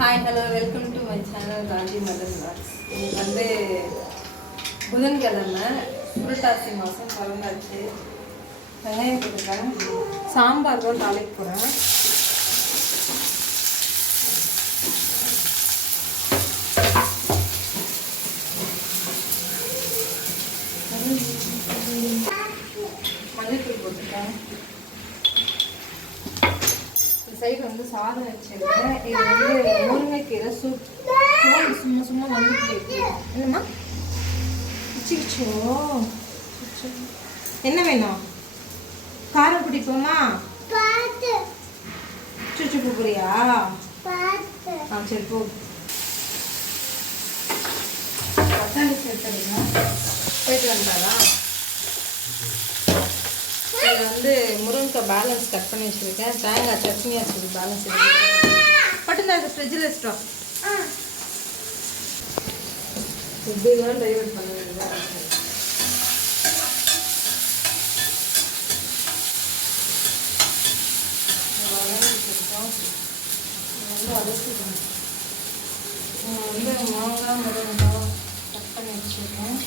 Hi hello welcome to my channel Raji mother vlogs. இன்னைக்கு வந்து புதன்கிழமை புரட்டாசி மாதம் பிறந்தாச்சு. வெங்காயம் போட்டுருக்கேன். சாம்பார் தான் தாளிக்க போகிறேன். மஞ்சள் போட்டுருக்கேன். சைடு வந்து சாதம் வச்சிருக்கேன். இது வந்து முருங்கைக்கீரை சூப். சும்மா சும்மா வந்து என்னம்மா வச்சுக்கிச்சோ? என்ன வேணும்? காரம் பிடிப்போமா? சுச்சு பூப்புறியா? ஆ சரி போ. பட்டாணி சேர்த்துறீங்க. போயிட்டு வந்தாரா? இதில் வந்து முருங்கைக்காய் பேலன்ஸ் கட் பண்ணி வச்சுருக்கேன். தேங்காய் சட்னி வச்சுருக்கு பேலன்ஸ் பட்டு நான் ஃப்ரிட்ஜில் வச்சிட்டோம். இப்படிலாம் டைவர்ட் பண்ண வேண்டியதாக வந்து அலசிக்கணும். வந்து மாங்காய் முருங்கைக்காய் கட் பண்ணி வச்சுருக்கேன்.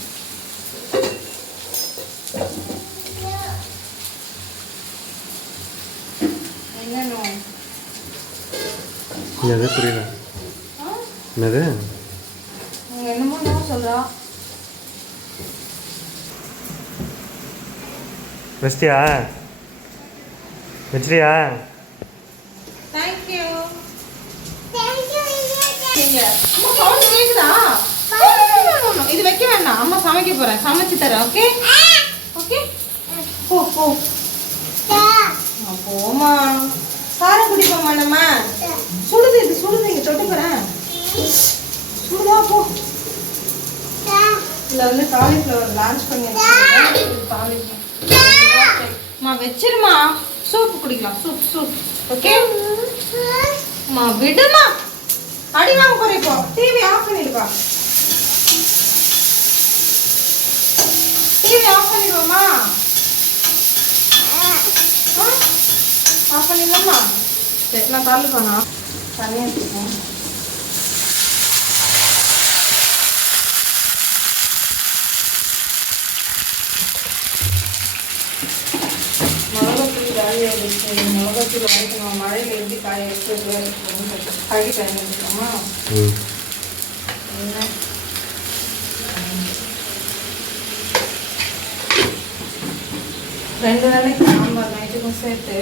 என்னது புரியல? என்னது என்னமோ சொல்றா? வச்சிட்டியா? வச்சிட்டியா? தேங்க்யூ. சவுண்ட் கேக்குதா? இது வைக்க வேண்டாம். அம்மா சமைக்க போறேன். சமைச்சு தரேன். Okay okay. போ போ போமா. காரம் குடிப்போமா நம்ம? சுடுது, இது சுடுது. இங்க தொட்டு போறேன். சுடுதா போ. இதுல வந்து காலிஃப்ளவர் லான்ச் பண்ணி வச்சிருமா. சூப் குடிக்கலாம். Soup soup. ஓகே மா விடுமா. அடி வாங்க போறேன். இப்போ டிவி ஆஃப் பண்ணிடுப்பா. டிவி ஆஃப் பண்ணிடுவோமா? ஆஃப் பண்ணிடலாமா? சரி நான் தள்ளு போனா தனியாக எடுத்துப்போம். மிளகாத்தூள் காய வச்சு மிளகாத்தூள் வரைக்கணும். மழையில் எப்படி காய வச்சு கழுவி டைம் எடுத்துக்கோமா? என்ன 2 வேளைக்கு சாம்பார் நைட்டுக்கும் சேர்த்து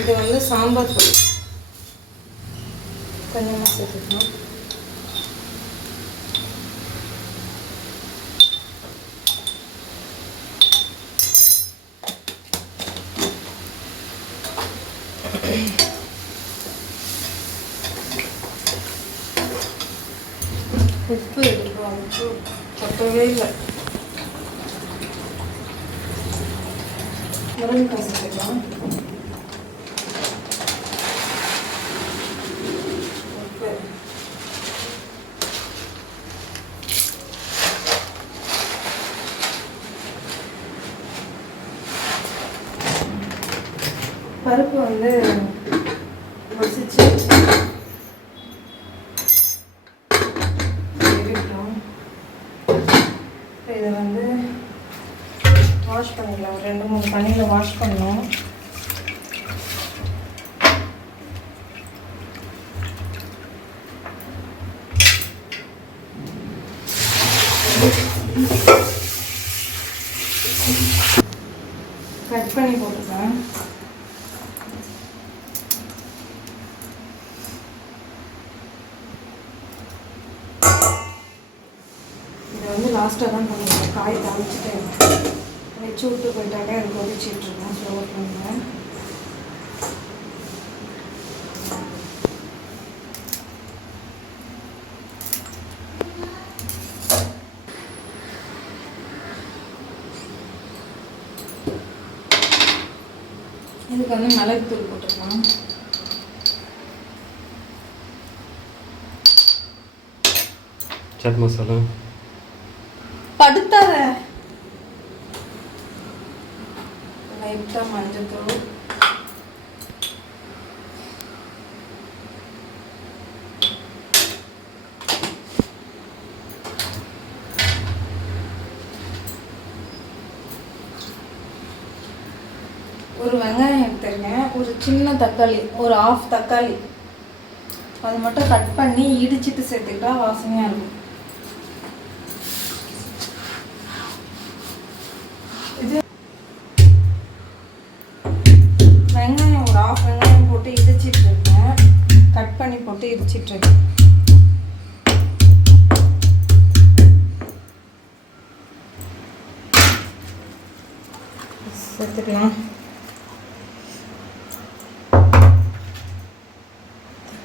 இது வந்து சாம்பார் பொடி கொஞ்சமாக சேர்த்துக்கணும். உப்பு எடுக்கிறோம். உப்பு பத்தவே இல்லை. முருங்கைக்காய் சேர்த்துக்கலாம். உப்பு பருப்பு வந்து வசிச்சு இதை வந்து வாஷ் பண்ணிடலாம். 2-3 தண்ணியில் வாஷ் பண்ணணும். கட் பண்ணி போட்டுக்கலாம். இதை வந்து லாஸ்ட்டாக தான் பண்ணுவேன். காய் தாளிச்சுட்டு வச்சு விட்டு போயிட்டாலே அது கொதிச்சிட்ருக்கேன். ஸ்லோவாக பண்ணுவேன். இதுக்கு வந்து மிளகுத்தூள் போட்டுக்கலாம். चाट मसाला படுத்தாத. லைட்டா மஞ்சத்தூள், ஒரு வெங்காயம் எடுத்துருக்கேன், ஒரு சின்ன தக்காளி, ஒரு ஆஃப் தக்காளி, அது மட்டும் கட் பண்ணி இடிச்சிட்டு சேர்த்துக்கிட்டா வாசனையாக இருக்கும். இது வெங்காயம் ஒரு ஆஃப் வெங்காயம் போட்டு இடிச்சிட்ருக்கேன், கட் பண்ணி போட்டு இடிச்சிட்ருக்கேன். சேர்த்துக்கலாம்.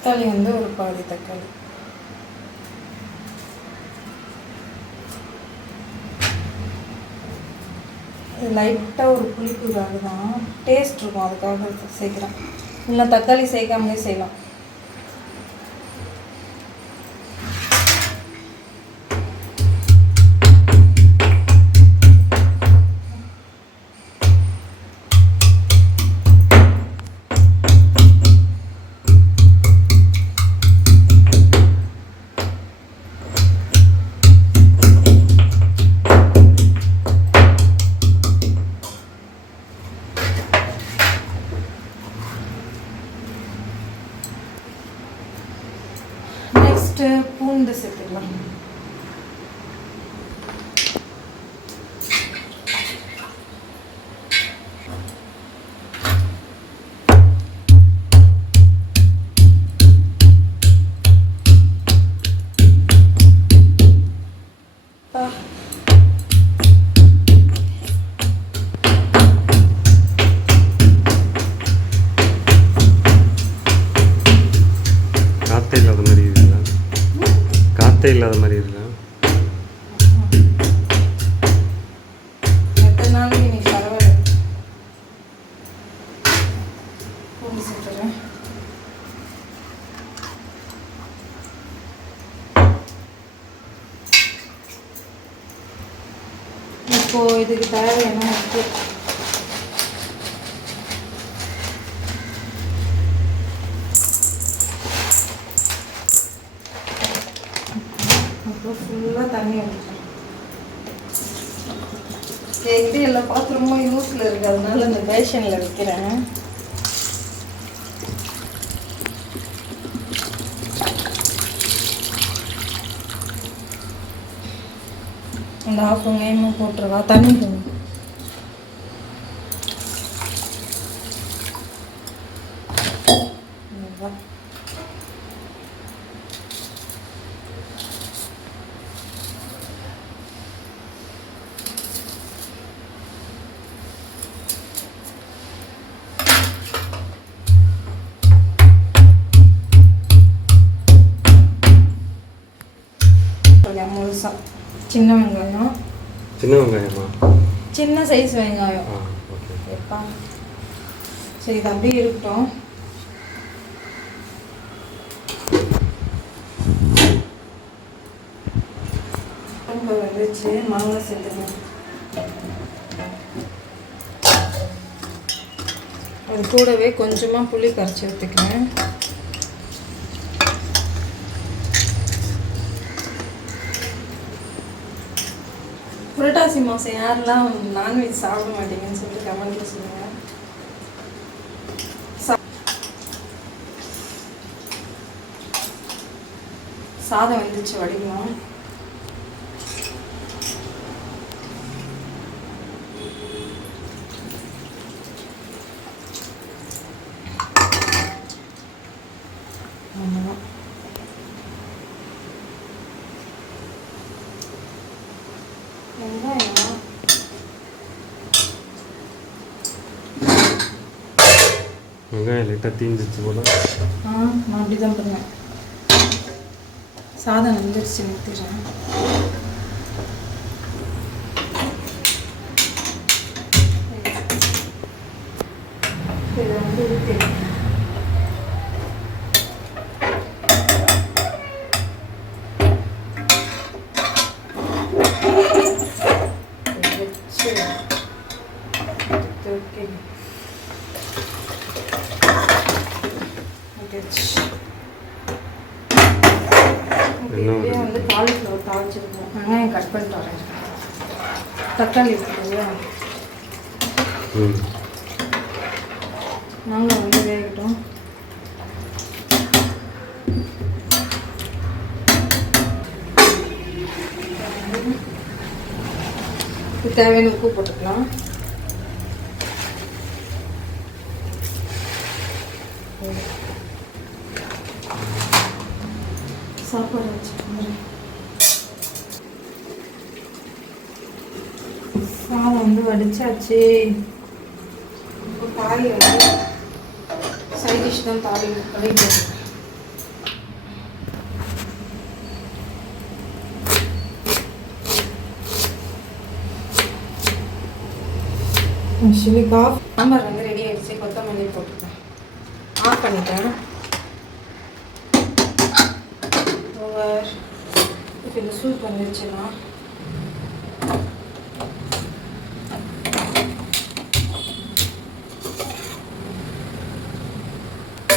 தக்காளி வந்து ஒரு பாதி தக்காளி, லைட்டாக ஒரு புளிப்புக்காக தான், டேஸ்ட் இருக்கும் அதுக்காக சேர்க்குறேன். இல்லை தக்காளி சேர்க்காமலே செய்யலாம். பூண்டு சேர்த்துக்கலாம். இல்லாத மாதிரி இருக்கா? எத்தனை நாளைக்கு நீ பரவாயில்ல. பூண்டு சேர்த்துறேன். இப்போ இதுக்கு தேவையான உப்பு, ஃபுல்லாக தண்ணி ஊற்றணும். என்கிட்ட எல்லா பாத்திரமும் யூஸில் இருக்குது, அதனால இந்த பேஷனில் வைக்கிறேன். அந்த ஆஃப் வெங்காயமும் போட்டுருவா, தண்ணி போடணும். முழுசா சின்ன வெங்காயம். சின்ன வெங்காயமா? சின்ன சைஸ் வெங்காயம். ஓகே. சரி, இது அப்படியே இருக்கட்டும். வந்துச்சு, மாங்காய் சேர்த்துக்கணும். அது கூடவே கொஞ்சமாக புளி கரைச்சி ஊற்றிக்கிறேன். புரட்டாசி மாதம் யாரெல்லாம் நான்வெஜ் சாப்பிட மாட்டீங்கன்னு சொல்லிட்டு கமெண்ட்ல சொல்லுங்க. சாதம் வந்துச்சு, வடிக்கலாம். வெங்காயம் லைட்டாக தீஞ்சிச்சு போல. நான் அப்படி தான் பண்ணுவேன். சாதம் வந்துருச்சு, நிறுத்திடுறேன். இதை வந்து ஊற்றிடுறேன். எடுத்துட்டு வரேன். தக்காளி இருக்குல்லையா, நாங்கள் வந்து வேகட்டும். தேவையான உப்பு போட்டுக்கலாம். சாப்பாடு வச்சுக்கோங்க. சாதம் வந்து வடிச்சாச்சு. இப்போ காய் வந்து சைட் டிஷ் தான் கழிவு. ஆக்சுவலி சாம்பார் வந்து ரெடி ஆகிடுச்சு. கொத்தமல்லி போட்டுட்டேன், ஆஃப் பண்ணிட்டேன். ஓவர். இப்போ இந்த சூப் வந்துருச்சுன்னா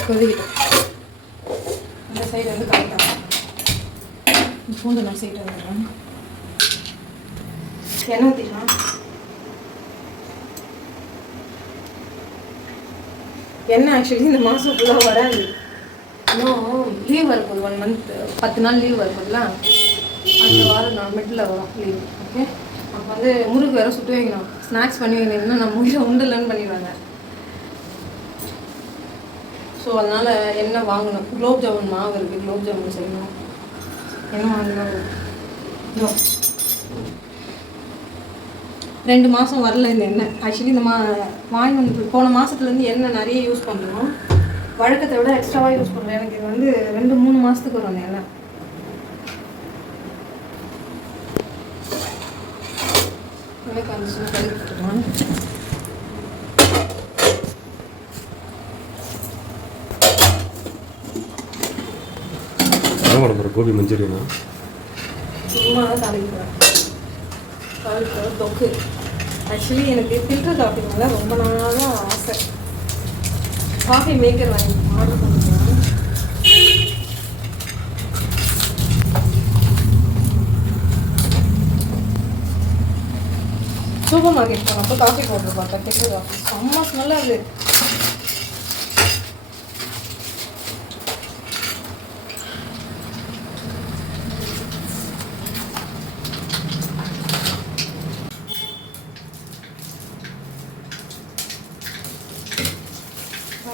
கொதிக்கிட்டோம். இந்த சைடு வந்து கரெக்டாக பூண்டு நான் சைடு வந்துடுறேன். எண்ணெய் ஊற்றிக்கலாம். எண்ணெய் ஆக்சுவலி இந்த மாதம் ஃபுல்லாக வராது. இன்னும் லீவ் வரப்போகுது. 1 மந்த் 10 நாள் லீவ் வரப்போதுலாம். அந்த வாரம் நான் மிட்டில் வரும் லீவ். ஓகே, அப்போ வந்து முறுக்கு வேறு சுட்டு வைக்கணும். ஸ்நாக்ஸ் பண்ணி வைக்கணும்னா நம்ம வீட்டில் உண்டுலன்னு பண்ணிடுவாங்க. ஸோ அதனால் எண்ணெய் வாங்கணும். குலோப் ஜாமுன் மாவு இருக்குது, குலோப் ஜாமுன் செய்யணும். எண்ணெய் வாங்கணும். 2 மாதம் வரல இந்த எண்ணெய். ஆக்சுவலி இந்த வாங்கி வந்து போன மாதத்துலேருந்து எண்ணெய் நிறைய யூஸ் பண்ணுறோம். வழக்கத்தை விட எக்ஸ்ட்ராவாக யூஸ் பண்ணுறேன். எனக்கு இது வந்து 2-3 மாதத்துக்கு வரும் அந்த எண்ணெய். எனக்கு அந்த சும்மா கழுவி போட்டுக்கலாம். கோபி மஞ்சூரியனா சும்மா தான் தாளிக்கிறேன். காலிஃப்ளவர் தொக்கு. ஆக்சுவலி எனக்கு ஃபில்டர் காஃபி மேலே ரொம்ப நாளாக ஆசை. காஃபி மேக்கர் வாங்கி ஆர்டர் பண்ணிக்கலாம். சூப்பர் மார்க்கெட் போனப்போ காஃபி பவுடர் பார்த்தேன். ஃபில்டர் காஃபி செம்ம ஸ்மெல்லாக இருக்குது.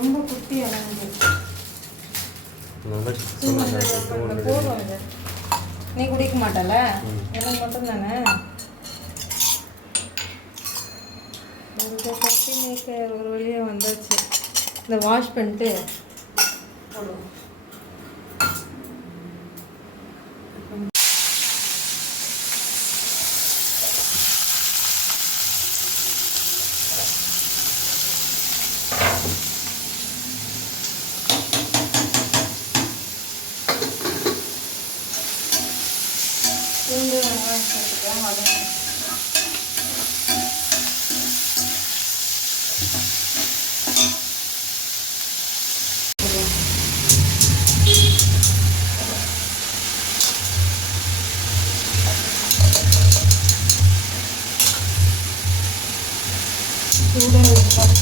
ரொம்ப குட்டி அளவு போடுவோம். இது நீ குடிக்க மாட்டல, எனக்கு மட்டும் தானே. காஃபி மேக்கர் ஒரு வழியாக வந்தாச்சு. இந்த வாஷ் பண்ணிட்டு போடுவோம். பூண்டு வெங்காயம் சேர்த்துக்கலாம். வதங்க சூடாக இருக்கும்.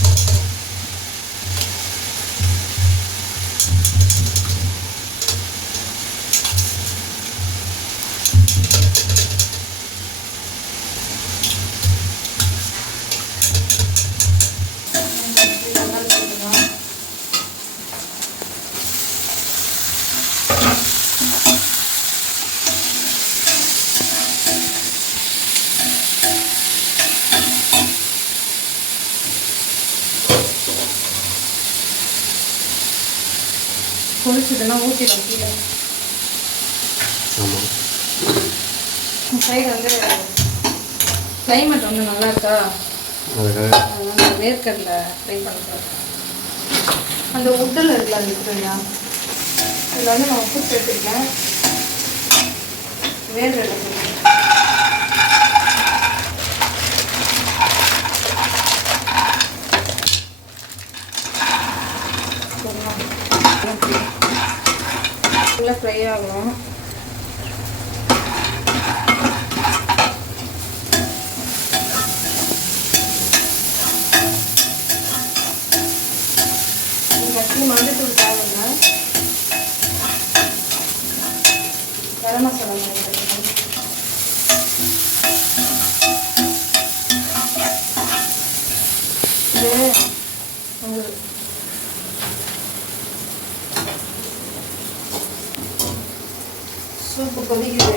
கொதிச்சதுன்னா ஊற்றிடும் கீழே. ஆமாம். சைடு வந்து கிளைமேட் வந்து நல்லா இருக்கா, அதனால வேர்க்கடலை ஃப்ரை பண்ணுறோம். அந்த உட்டில் இருக்குல்ல, அது இருக்குல்லையா, இதில் வந்து நான் உப்பு சேர்த்துருக்கேன். வேர்க்கடலை போட்டுருக்கேன். நல்லா ஃப்ரை ஆகணும். கொதிக்குது.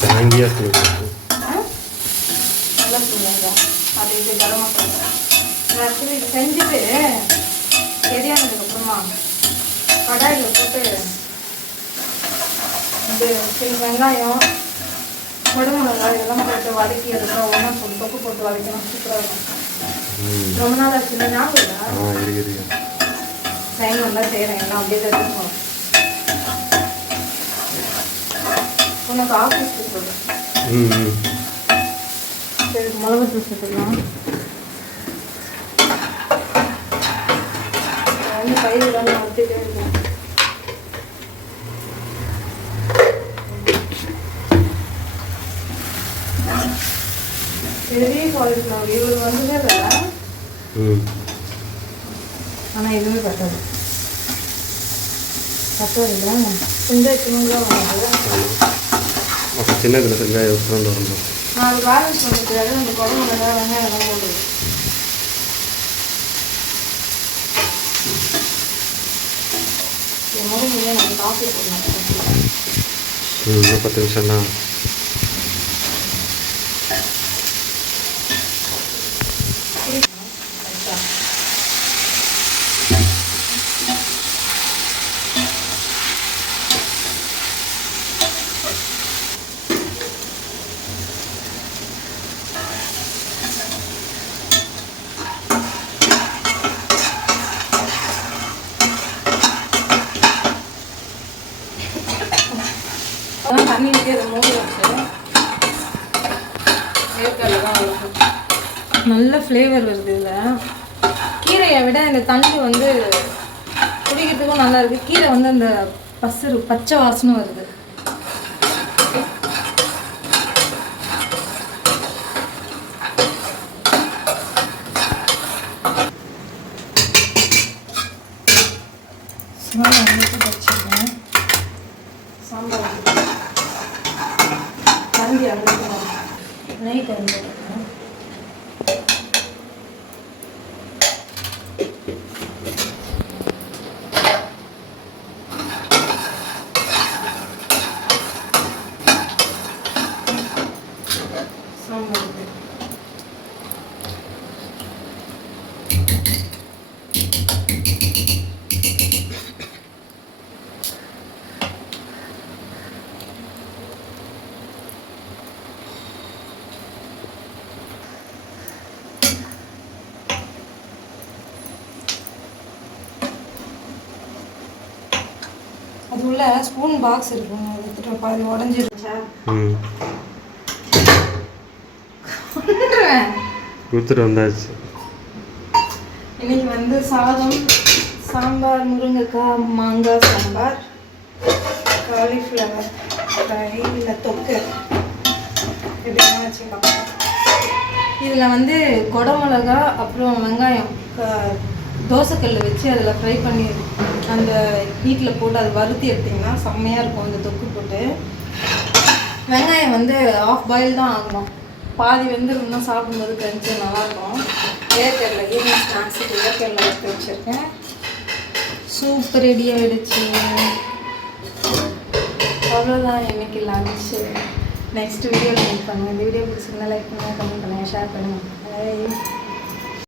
சாங்கியா தூள் நல்லா சொல்லுங்க. அது இது கரம் மசாலா நான் ஆக்சுவலி செஞ்சுட்டு சரியானதுக்கப்புறமா கடாயில் போட்டு இது சின்ன வெங்காயம் குடம்பு மிளகாய் இதெல்லாம் போட்டு வதக்கி அதுக்கப்புறம் ஒன்றா போட்டு தொக்கு போட்டு வதக்கணும். சூப்பராக இருக்கும். ரொம்ப நாள் ஆச்சு ஞாபகம் இல்லை. இருக்கு டைம் நல்லா செய்கிறேன் எல்லாம் அப்படியே தான் இருக்கும். உனக்கு ஆஃபீஸ்க்கு போடுறேன். சரி மிளகாத்தூள் சேர்த்துக்கலாம். வந்து பயிரெல்லாம் வச்சுட்டே இருக்கேன். பெரிய காலிஃப்ளவர் இவர் வந்ததே இல்லை. ஆனால் எதுவுமே பத்தாது. பத்தாதுல்ல கொஞ்சம் சின்னதாக வாங்குது. அப்போ சின்னதில் செஞ்சால் எப்படி வரணும்? நான் அது பேலன்ஸ் பண்ணுறதுக்காக அந்த குழம்பு நல்லா வெங்காயம் எல்லாம் போடுது. என் முதல்ல எனக்கு காஃபி போடணும். இன்னும் 10 நிமிஷம் தான். தண்ணி ஊற்றி அதை மூடி வச்சு வேர்க்கடலை தான் இருக்கும். நல்ல ஃப்ளேவர் வருது. இதில் கீரையை விட இந்த தண்ணி வந்து குடிக்கிறதுக்கும் நல்லா இருக்குது. கீரை வந்து அந்த பச்சை வாசனை வருது. வச்சுருக்கேன் சாம்பார் கரண்டி அவ்வளோ நெய் கரண்டி சாம்பார் அது உள்ள ஸ்பூன் பாக்ஸ் இருக்கும். எடுத்துட்டு பாதி உடஞ்சிருச்சா கொடுத்துட்டு வந்தாச்சு. இன்னைக்கு வந்து சாதம், சாம்பார், முருங்கைக்காய், மாங்காய் சாம்பார், காலிஃப்ளவர் ஃப்ரை இல்லை தொக்கு எப்படின்னா வச்சுக்கலாம். இதில் வந்து குடமிளகா அப்புறம் வெங்காயம் தோசைக்கல்ல வச்சு அதில் ஃப்ரை பண்ணி அந்த ஹீட்டில் போட்டு அதை வறுத்தி எடுத்திங்கன்னா செம்மையாக இருக்கும். அந்த தொக்கு போட்டு வெங்காயம் வந்து ஆஃப் பாயில் தான் ஆகணும். பாதி வெந்துருந்தா சாப்பிடும்போது கழிச்சு நல்லாயிருக்கும். வேர்க்கடலை ஈவினிங் ஸ்நாக்ஸுக்கு வேர்க்கடலை எடுத்து வச்சுருக்கேன். சூப்பர் ரெடி ஆகிடுச்சு. அவ்வளோதான் இன்னைக்கு லன்ச்சு. நெக்ஸ்ட் வீடியோவில் மீட் பண்ணுங்கள். இந்த வீடியோ பிடிச்சிருந்தா லைக் பண்ணுங்கள், கமெண்ட் பண்ணுங்கள், ஷேர் பண்ணுங்கள்.